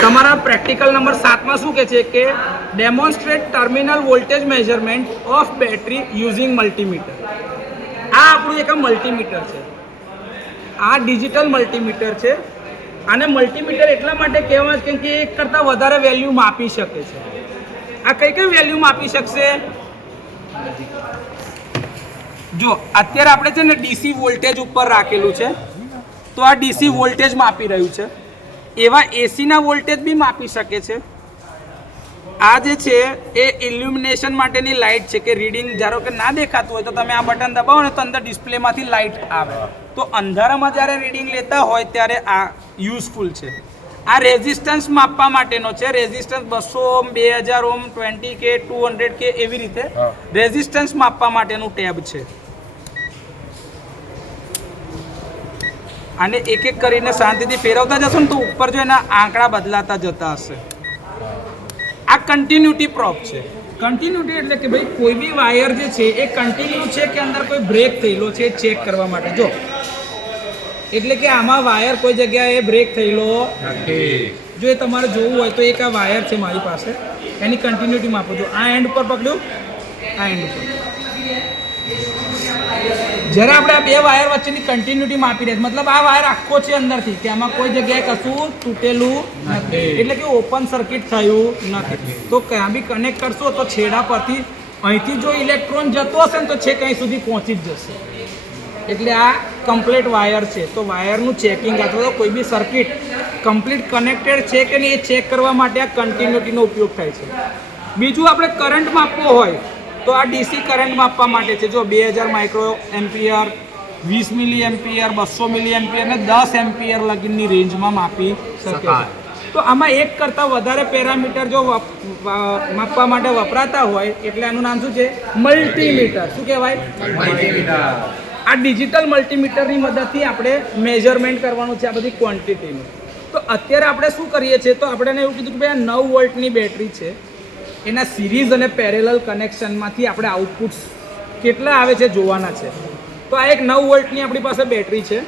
તમારા practical number 7 માં શું કહે છે કે demonstrate terminal voltage measurement of battery using multimeter. આ આપણું એક મલ્ટીમીટર છે, આ ડિજિટલ મલ્ટીમીટર છે. આને મલ્ટીમીટર એટલા માટે કહેવાય કેમ કે એક કરતાં વધારે વેલ્યુ માપી શકે છે. આ કઈ કઈ વેલ્યુ માપી શકશે? જો અત્યારે આપણે છે ને ડીસી વોલ્ટેજ ઉપર રાખેલું છે, તો આ ડીસી વોલ્ટેજ માપી રહ્યું છે. એવા એસીના વોલ્ટેજ બી માપી શકે છે. આ જે છે એ ઇલ્યુમિનેશન માટેની લાઇટ છે કે રીડિંગ ધારો કે ના દેખાતું હોય તો તમે આ બટન દબાવો ને તો અંદર ડિસ્પ્લેમાંથી લાઇટ આવે, તો અંધારામાં જ્યારે રીડિંગ લેતા હોય ત્યારે આ યુઝફુલ છે. આ રેઝિસ્ટન્સ માપવા માટેનો છે. રેઝિસ્ટન્સ 200 ઓમ, 2000 ઓમ, 20K, 200K એવી રીતે રેઝિસ્ટન્સ માપવા માટેનું ટેબ છે. આને એક એક કરીને શાંતિથી ફેરવતા જશો ને તો ઉપર જો એના આંકડા બદલાતા જતા હશે. આ કન્ટિન્યુટી પ્રોબ છે. કન્ટિન્યુટી એટલે કે ભાઈ કોઈ બી વાયર જે છે એ કન્ટિન્યુ છે કે અંદર કોઈ બ્રેક થયેલો છે ચેક કરવા માટે. જો એટલે કે આમાં વાયર કોઈ જગ્યાએ બ્રેક થયેલો નથી. જો એ તમારે જોવું હોય તો એક આ વાયર છે મારી પાસે, એની કન્ટિન્યુટી માપો. જો આ એન્ડ ઉપર પકડ્યું, આ એન્ડ ઉપર. જ્યારે આપણે આ બે વાયર વચ્ચેની કન્ટિન્યુટી માપી રહ્યા, મતલબ આ વાયર આખો છે અંદરથી કે આમાં કોઈ જગ્યાએ કશું તૂટેલું નથી, એટલે કે ઓપન સર્કિટ થયું નથી. તો ક્યાં બી કનેક્ટ કરશો તો છેડા પરથી અહીંથી જો ઇલેક્ટ્રોન જતો હશે ને તો છેક અહીં સુધી પહોંચી જ જશે. એટલે આ કમ્પ્લીટ વાયર છે. તો વાયરનું ચેકિંગ અથવા તો કોઈ બી સર્કિટ કમ્પ્લીટ કનેક્ટેડ છે કે નહીં એ ચેક કરવા માટે આ કન્ટિન્યુટીનો ઉપયોગ થાય છે. બીજું આપણે કરંટ માપવો હોય તો આ ડીસી કરંટ માપવા માટે છે. જો 2000 માઇક્રો એમ્પિયર, 20 મિલી એમ્પિયર, 200 મિલી એમ્પિયર ને 10 એમ્પિયર લગીનની રેન્જમાં માપી શકે. તો આમાં એક કરતાં વધારે પેરામીટર જો માપવા માટે વપરાતા હોય એટલે આનું નામ શું છે? મલ્ટીમીટર. શું કહેવાય? મલ્ટીમીટર. આ ડિજિટલ મલ્ટીમીટરની મદદથી આપણે મેઝરમેન્ટ કરવાનું છે આ બધી ક્વોન્ટિટીનું. તો અત્યારે આપણે શું કરીએ છીએ, તો આપણે એવું કીધું કે ભાઈ આ 9 વોલ્ટની બેટરી છે, એના સિરીઝ અને પેરેલલ કનેક્શનમાંથી આપણે આઉટપુટ્સ કેટલા આવે છે જોવાના છે. તો આ એક 9 વોલ્ટની આપણી પાસે બેટરી છે.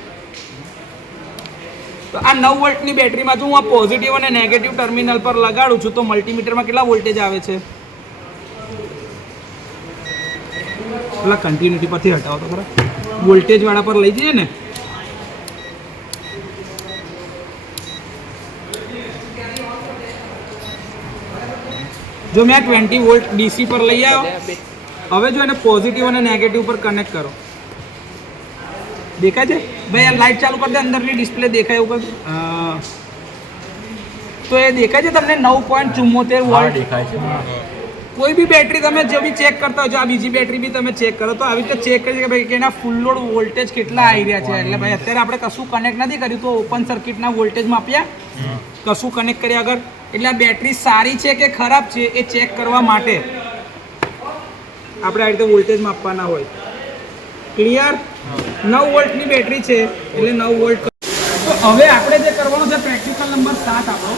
તો આ 9 વોલ્ટની બેટરીમાં જો હું આ પોઝિટિવ અને નેગેટિવ ટર્મિનલ પર લગાડું છું તો મલ્ટીમીટરમાં કેટલા વોલ્ટેજ આવે છે? પેલા કન્ટિન્યુટી પરથી હટાવો તો ખરા, વોલ્ટેજ વાળા પર લઈ જઈએ ને. જો મેં 20 વોલ્ટ ડીસી પર લઈ આવ્યો, હવે જો એને પોઝિટિવ અને નેગેટિવ પર કનેક્ટ કરો, દેખાય છે ભાઈ? આ લાઇટ ચાલુ કરી દે, અંદરની ડિસ્પ્લે દેખાય એવું કર, તો એ દેખાય છે તમને 9.74 વોલ્ટ દેખાય છે. કોઈ બી બેટરી તમે જે બી ચેક કરતા હોય, જો આ બીજી બેટરી બી તમે ચેક કરો તો આવી રીતે ચેક કરી કે ભાઈ કે એના ફૂલ લોડ વોલ્ટેજ કેટલા આવી રહ્યા છે. એટલે ભાઈ અત્યારે આપણે કશું કનેક્ટ નથી કર્યું તો ઓપન સર્કિટના વોલ્ટેજ માપ્યા, કશું કનેક્ટ કર્યા આગળ. એટલે આ બેટરી સારી છે કે ખરાબ છે એ ચેક કરવા માટે આપણે આ રીતે વોલ્ટેજ માપવાના હોય. ક્લિયર? 9 વોલ્ટની બેટરી છે એટલે 9 વોલ્ટ. તો હવે આપણે જે કરવાનું છે પ્રેક્ટિકલ નંબર 7 આપણો,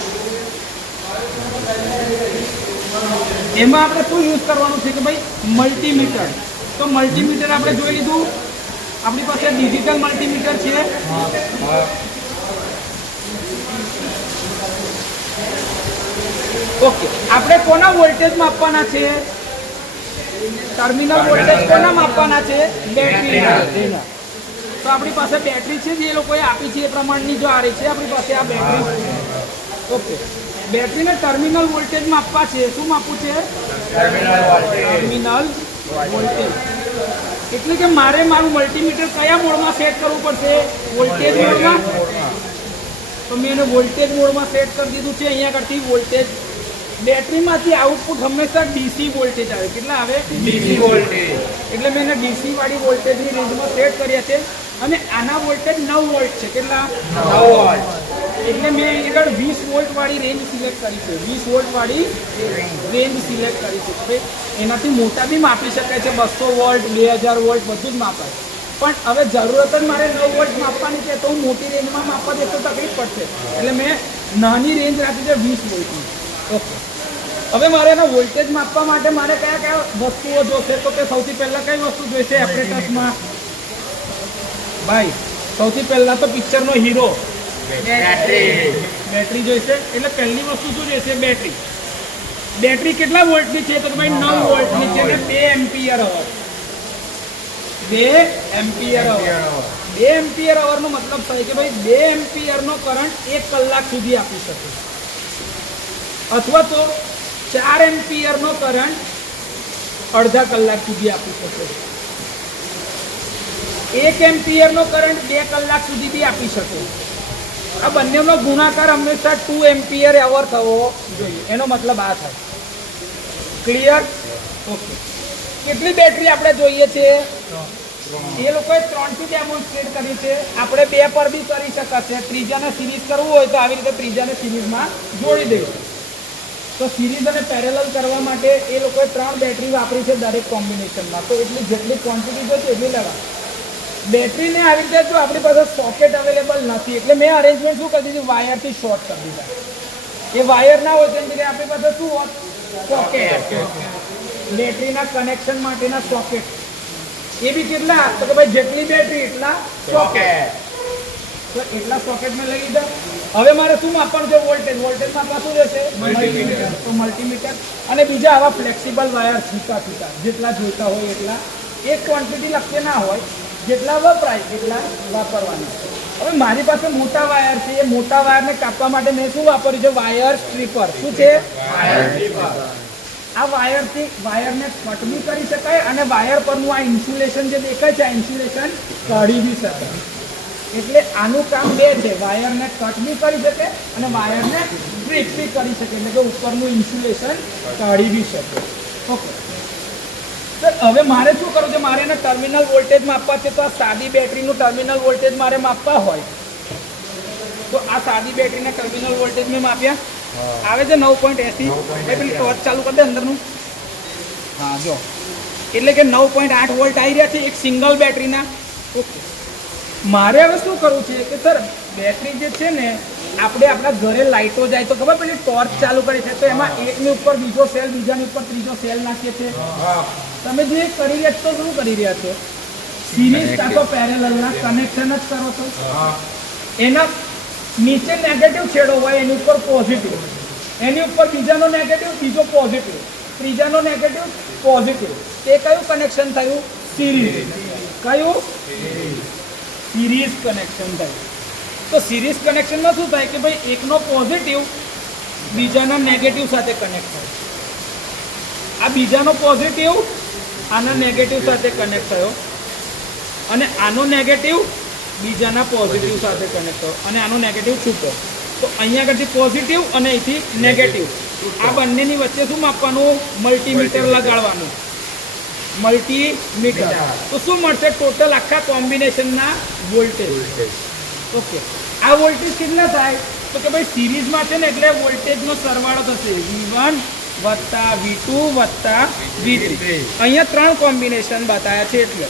એમાં આપણે શું યુઝ કરવાનું છે કે ભાઈ મલ્ટીમીટર. તો મલ્ટીમીટર આપણે જોઈ લીધું, આપણી પાસે ડિજિટલ મલ્ટીમીટર છે. ઓકે, આપણે કોના વોલ્ટેજ માપવાના છે? ટર્મિનલ વોલ્ટેજ કોના માપવાના છે? બેટરીના. તો આપણી પાસે બેટરી છે જે એ લોકોએ આપી છે એ પ્રમાણની જો આ રહી છે આપણી પાસે આ બેટરી. ઓકે, બેટરીને ટર્મિનલ વોલ્ટેજ માપવા છે. શું માપવું છે? Terminal voltage. એટલે કે મારે મારું મલ્ટીમીટર કયા મોડમાં સેટ કરવું પડશે? વોલ્ટેજ મોડમાં. તો મેં એને વોલ્ટેજ મોડમાં સેટ કરી દીધું છે. અહીંયા કરતી વોલ્ટેજ બેટરીમાંથી આઉટપુટ હંમેશા ડીસી વોલ્ટેજ આવે. કેટલા આવે? DC voltage. એટલે મેં એને ડીસી વાળી વોલ્ટેજની રેન્જમાં સેટ કર્યા છે અને આના વોલ્ટેજ 9 વોલ્ટ છે. કેટલા? 9 વોલ્ટ. એટલે મેં આગળ 20 વોલ્ટ વાળી રેન્જ સિલેક્ટ કરી છે. 20 વોલ્ટ વાળી રેન્જ સિલેક્ટ કરી છે. હવે એનાથી મોટા બી માપી શકાય છે, 200 વોલ્ટ, 2000 વોલ્ટ બધું જ માપાય. પણ હવે જરૂરત જ મારે 9 વોલ્ટ માપવાની છે તો હું મોટી રેન્જમાં માપવા દે તો તકલીફ પડશે. એટલે મેં નાની રેન્જ રાખી છે 20 વોલ્ટની. ઓકે, હવે મારે એના વોલ્ટેજ માપવા માટે મારે કયા કયા વસ્તુઓ જોશે? તો કે સૌથી પહેલાં કઈ વસ્તુ જોઈશે એપરેટસમાં? ભાઈ સૌથી પહેલાં તો પિક્ચરનો હીરો બેટરી. બેટરી જોઈશે. એટલે પહેલી વસ્તુ શું જોઈશે? બેટરી. બેટરી કેટલા વોલ્ટની છે? તો કે ભાઈ 9 વોલ્ટની છે અને 2 એમ્પિયર અવર. 2 એમ્પિયર અવર. 2 એમ્પિયર અવરનો મતલબ થાય કે ભાઈ 2 એમ્પિયરનો કરંટ 1 કલાક સુધી આપી શકે, અથવા તો 4 એમ્પિયરનો કરંટ અડધા કલાક સુધી આપી શકે. 1 એમ્પિયરનો કરંટ 2 કલાક સુધી બી આપી શકે. આ બંનેનો ગુણાકાર હંમેશા 2 એમ્પિયર અવર થવો જોઈએ. એનો મતલબ આ થાય. ક્લિયર? ઓકે. કેટલી બેટરી આપણે જોઈએ છે? એ લોકોએ 3 થી ડેમોન્સ્ટ્રેટ કરી છે. આપણે 2 પર બી કરી શકાશે. ત્રીજાને સિરીઝ કરવું હોય તો આવી રીતે ત્રીજાને સિરીઝમાં જોડી દઈશું. તો સિરીઝ અને પેરેલલ કરવા માટે એ લોકોએ 3 બેટરી વાપરી છે દરેક કોમ્બિનેશનમાં. તો એટલી જેટલી ક્વોન્ટિટી જોઈશે એટલી લેવા. બેટરીને આવી રીતે જો આપણી પાસે સોકેટ અવેલેબલ નથી એટલે મેં અરેન્જમેન્ટ શું કરી દીધી? વાયરથી શોર્ટ કરી દીધા. એ વાયર ના હોય તેની જગ્યાએ આપણી પાસે શું હોત? સોકેટ. બેટરીના કનેક્શન માટેના સોકેટ. એ બી કેટલા? તો કે ભાઈ જેટલી બેટરી એટલા સોકેટ. તો એટલા સોકેટ મેં લઈ લીધા. હવે મારે શું માપવાનું છે? વોલ્ટેજ. વોલ્ટેજ માપવા શું રહેશે? મલ્ટીમીટર. તો મલ્ટીમીટર અને બીજા આવા ફ્લેક્સિબલ વાયર છૂટા જેટલા જોઈતા હોય એટલા. એક ક્વોન્ટિટી લખી ના હોય, જેટલા વપરાય એટલા વાપરવાના. હવે મારી પાસે મોટા વાયર છે. એ મોટા વાયરને કાપવા માટે મેં શું વાપર્યું છે? Wire stripper. શું છે? આ વાયરથી વાયરને કટ બી કરી શકાય અને વાયર પરનું આ ઇન્સ્યુલેશન જે દેખાય છે આ ઇન્સ્યુલેશન કાઢી બી શકાય. એટલે આનું કામ 2 છે. વાયરને કટ બી કરી શકે અને વાયરને સ્ટ્રીપ બી કરી શકે, એટલે કે ઉપરનું ઇન્સ્યુલેશન કાઢી બી શકે. ઓકે. હવે મારે શું કરવું છે? મારે એને ટર્મિનલ વોલ્ટેજ માપવા છે. તો આ સાદી બેટરીનું ટર્મિનલ વોલ્ટેજ મારે માપવા હોય તો આ સાદી બેટરીના ટર્મિનલ વોલ્ટેજ મેં માપ્યા. આવે છે 9.80. પેલી ટોર્ચ ચાલુ કરી દે અંદરનું. હા જો, એટલે કે 9.8 વોલ્ટ આવી રહ્યા છે એક સિંગલ બેટરીના. ઓકે. મારે હવે શું કરવું છે કે સર બેટરી જે છે ને આપણે આપણા ઘરે લાઇટો જાય તો ખબર પેલી ટોર્ચ ચાલુ કરી છે તો એમાં એકની ઉપર બીજો સેલ, બીજાની ઉપર ત્રીજો સેલ નાખીએ છીએ. તમે જે કરી રહ્યા છો શું કરી રહ્યા છો? સિરીઝ કાં તો પેરેલલના કનેક્શન જ કરો છો. એના નીચે નેગેટિવ છેડો હોય એની ઉપર પોઝિટિવ, એની ઉપર બીજાનો નેગેટિવ, બીજો પોઝિટિવ, ત્રીજાનો નેગેટિવ, પોઝિટિવ. તે કયું કનેક્શન થયું? સિરીઝ. કયું? સિરીઝ કનેક્શન થયું. તો સિરીઝ કનેક્શનમાં શું થાય કે ભાઈ એકનો પોઝિટિવ બીજાના નેગેટિવ સાથે કનેક્ટ થાય. આ બીજાનો પોઝિટિવ આના નેગેટિવ સાથે કનેક્ટ થયો અને આનો નેગેટિવ બીજાના પોઝિટિવ સાથે કનેક્ટ થયો અને આનો નેગેટિવ છૂટો. તો અહીંયા આગળથી પોઝિટિવ અને અહીંથી નેગેટિવ આ બંનેની વચ્ચે શું માપવાનું? મલ્ટીમીટર લગાડવાનું. મલ્ટીમીટર. તો શું મળશે? ટોટલ આખા કોમ્બિનેશનના વોલ્ટેજ. ઓકે. આ વોલ્ટેજ કેટલા થાય? તો કે ભાઈ સિરીઝમાં છે ને એટલે વોલ્ટેજનો સરવાળો થશે V1 વત્તા V2 વત્તા V3. અહીંયા 3 કોમ્બિનેશન બતાવ્યા છે એટલે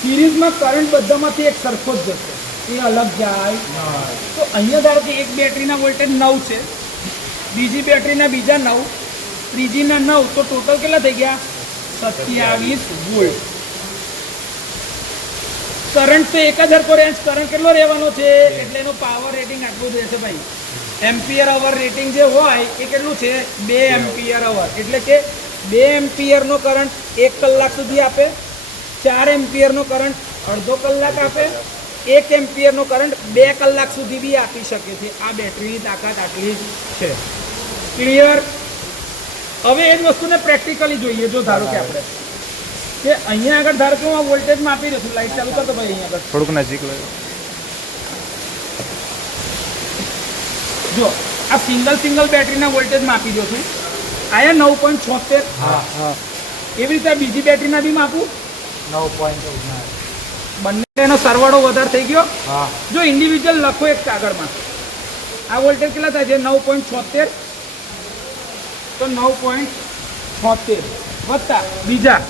સિરીઝમાં કરંટ બધામાંથી એક સરખો જ જશે, એ અલગ જાય. તો અહીંયા ધારો કે એક બેટરીના વોલ્ટેજ 9 છે, બીજી બેટરીના બીજા 9, ત્રીજીના 9, તો ટોટલ કેટલા થઈ ગયા? 27 વોલ્ટ. કરંટ તો 1000 રેન્જ કરંટ કેટલો રહેવાનો છે એટલે એનો પાવર રેટિંગ આટલું જ રહેશે ભાઈ. એમ્પિયર અવર રેટિંગ જે હોય એ કેટલું છે? 2 એમ્પિયર અવર. એટલે કે 2 એમ્પિયરનો કરંટ 1 કલાક સુધી આપે, 4 એમ્પિયરનો કરંટ અડધો કલાક આપે, 1 એમ્પિયરનો કરંટ 2 કલાક સુધી બી આપી શકે છે. આ બેટરીની તાકાત આટલી જ છે. ક્લિયર? હવે એ જ વસ્તુને પ્રેક્ટિકલી જોઈએ. જો ધારો કે આપણે કે અહીંયા આગળ ધારો કે હું આ વોલ્ટેજ માપી રહ્યો છું. લાઈટ ચાલુ કરતો ભાઈ અહીંયા આગળ થોડુંક નજીક લાવ્યો. જો આ સિંગલ બેટરીના વોલ્ટેજ માપી દો છું. આયા 9.76. એવી રીતે બીજી બેટરીના બી માપું 9.14. બંનેનો સરવાળો વધારે થઈ ગયો. જો ઇન્ડિવિજ્યુઅલ લખો એક કાગળમાં આ વોલ્ટેજ કેટલા થાય છે? 9.76. તો 9.76 વત્તા બીજા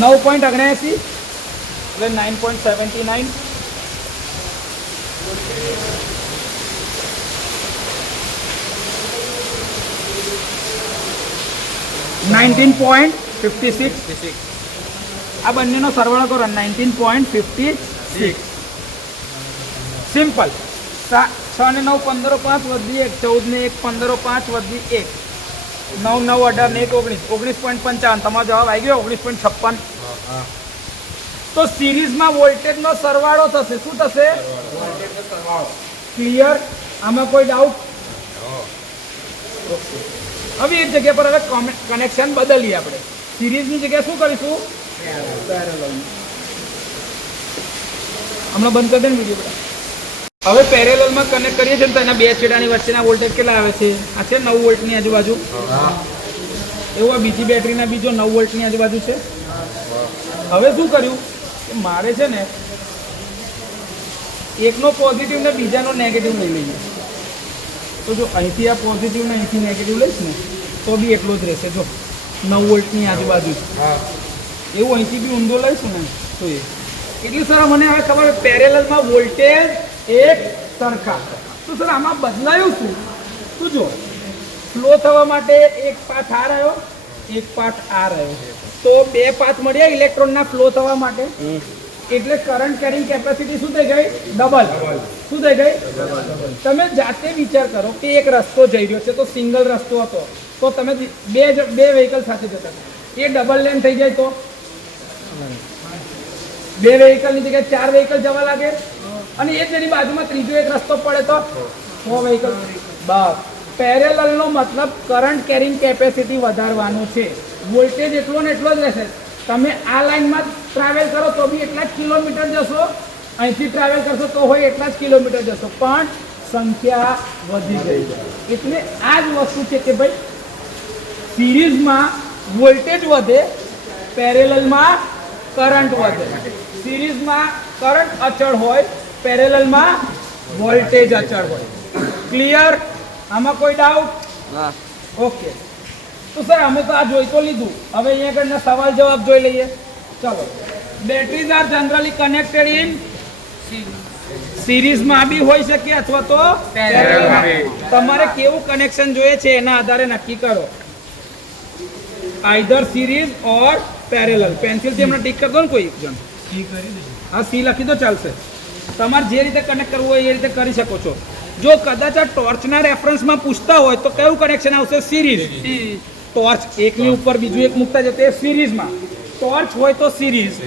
9.79 એટલે 9.79 19.56. આ બંનેનો સરવાળો કરો 19.56 6 સિમ્પલ 6 ને 9 15 5 વધી 1 14 ને 1 15 5 વધી 1 9 9 18 ને 1 19 19.55 તમારો જવાબ આવી ગયો 19.56 તો સિરીઝમાં વોલ્ટેજનો સરવાળો થશે શું થશે ક્લિયર આમાં કોઈ ડાઉટ હવે એક જગ્યા પર હવે કનેક્શન બદલીએ આપણે સિરીઝની જગ્યાએ શું કરીશું પેરેલલ હમણાં બંધ કરી દે ને વિડીયો બધા હવે પેરેલલમાં કનેક્ટ કરીએ છીએ તો એના બે છેડાની વચ્ચેના વોલ્ટેજ કેટલા આવે છે આ છે 9 વોલ્ટની આજુબાજુ એવું આ બીજી બેટરીના બીજો 9 વોલ્ટની આજુબાજુ છે હવે શું કર્યું કે મારે છે ને એકનો પોઝિટિવ ને બીજાનો નેગેટિવ લઈ લઈએ તો જો અહીંથી આ પોઝિટિવ ને અહીંથી નેગેટિવ લઈશ ને તો બી એટલો જ રહેશે જો 9 વોલ્ટની આજુબાજુ એવું અહીંથી બી ઊંધો લઈશું ને તો એ એટલે સર મને હવે ખબર પેરેલલમાં વોલ્ટેજ એક સરખા તો સર આમાં બદલાયું શું જો ફ્લો થવા માટે એક પાથ આ રહ્યો એક પાથ આ રહ્યો તો બે પાથ મળ્યા ઇલેક્ટ્રોનના ફ્લો થવા માટે એટલે કરંટ કેરિંગ કેપેસિટી શું થઈ ગઈ ડબલ શું થઈ ગઈ તમે જાતે વિચાર કરો કે એક રસ્તો જઈ રહ્યો છે તો સિંગલ રસ્તો હતો તો તમે બે વ્હીકલ સાથે જતા એ ડબલ લેન થઈ જાય તો બે વ્હીકલની જગ્યાએ 4 વ્હીકલ જવા લાગે અને એ તેની બાજુમાં ત્રીજો એક રસ્તો પડે તો 6 વ્હીકલ બસ પેરેલલનો મતલબ કરંટ કેરિંગ કેપેસિટી વધારવાનું છે વોલ્ટેજ એટલો ને એટલો જ રહેશે તમે આ લાઈનમાં ટ્રાવેલ કરો તો બી એટલા જ કિલોમીટર જશો અહીંથી ટ્રાવેલ કરશો તો હોય એટલા જ કિલોમીટર જશો પણ સંખ્યા વધી ગઈ એટલે આ જ વસ્તુ છે કે ભાઈ સિરીઝમાં વોલ્ટેજ વધે પેરેલલમાં કરંટ વધે સિરીઝમાં કરંટ અચળ હોય પેરેલલમાં વોલ્ટેજ અચળ હોય ક્લિયર આમાં કોઈ ડાઉટ ઓકે તો સર અમે તો આ જોઈ તો લીધું હવે અહીંયા આગળના સવાલ જવાબ જોઈ લઈએ ચલો batteries are generally connected in સિરીઝમાં બી હોઈ શકે અથવા તો પેરેલલમાં તમારે કેવું કનેક્શન જોઈએ છે એના આધારે નક્કી કરો આઈધર સિરીઝ ઓર પેરેલલ પેન્સિલથી હમણાં ટીક કરી દો ને કોઈ એક જણ હા સી લખી દો ચાલશે તમારે જે રીતે કનેક્ટ કરવું હોય એ રીતે કરી શકો છો જો કદાચ આ ટોર્ચના રેફરન્સમાં પૂછતા હોય તો કયું કનેક્શન આવશે સિરીઝ ટોર્ચ એકની ઉપર બીજું એક મૂકતા જશે એ સિરીઝમાં ટોર્ચ હોય તો સિરીઝ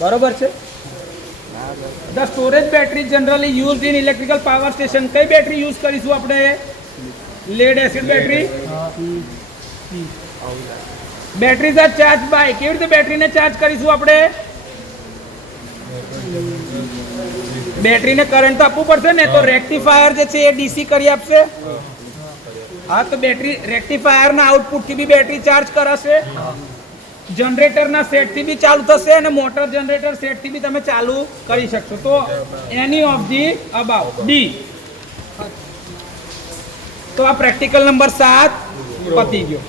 બરોબર છે the storage battery generally used in electrical power station કઈ બેટરી યુઝ કરીશું આપણે lead acid battery batteries are charge by કેવી રીતે બેટરીને ચાર્જ કરીશું આપણે બેટરીને કરંટ આપવું પડશે ને તો રેક્ટિફાયર જે છે એ ડીસી કરી આપશે હા તો બેટરી રેક્ટિફાયરના આઉટપુટથી બી બેટરી ચાર્જ કરાશે જનરેટરના સેટથી બી ચાલુ થશે અને મોટર જનરેટર સેટથી બી તમે ચાલુ કરી શકશો તો એની ઓફ ધી અબાઉ ડી તો આ પ્રેક્ટિકલ નંબર 7 પતી ગયો